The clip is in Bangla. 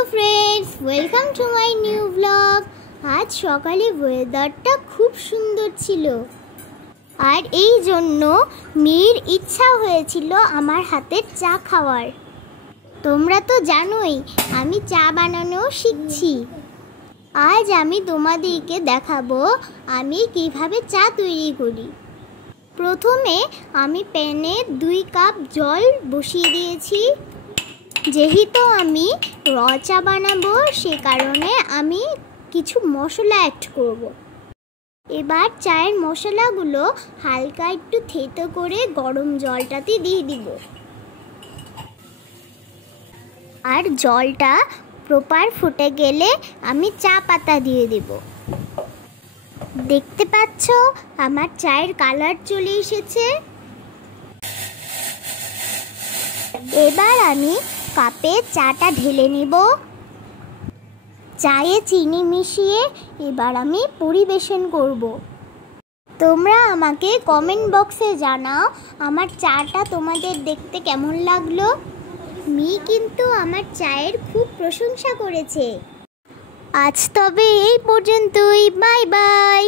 Hello friends, welcome to my new blog. আজ সকালে ওয়েদারটা খুব সুন্দর ছিল, আর এই জন্য মেয়ের ইচ্ছা হয়েছিল আমার হাতের চা খাওয়ার। তোমরা তো জানোই আমি চা বানানো শিখছি। আজ আমি তোমাদেরকে দেখাবো আমি কিভাবে চা তৈরি করি। প্রথমে আমি প্যানে 2 কাপ জল বসিয়ে দিয়েছি। যেহেতু আমি র চা বানাবো, সে কারণে আমি কিছু মশলা অ্যাড করব। এবার চায়ের মশলাগুলো হালকা একটু থেতো করে গরম জলটাতে দিয়ে দিব, আর জলটা প্রপার ফুটে গেলে আমি চা পাতা দিয়ে দেব। দেখতে পাচ্ছ আমার চায়ের কালার চলে এসেছে। এবার আমি কাপে চাটা ঢেলে নিব। চায়ে চিনি মিশিয়ে এবার আমি পরিবেশন করব। তোমরা আমাকে কমেন্ট বক্সে জানাও আমার চাটা তোমাদের দেখতে কেমন লাগলো। মি কিন্তু আমার চায়ের খুব প্রশংসা করেছে। আজ তবে এই পর্যন্তই, বাই বাই।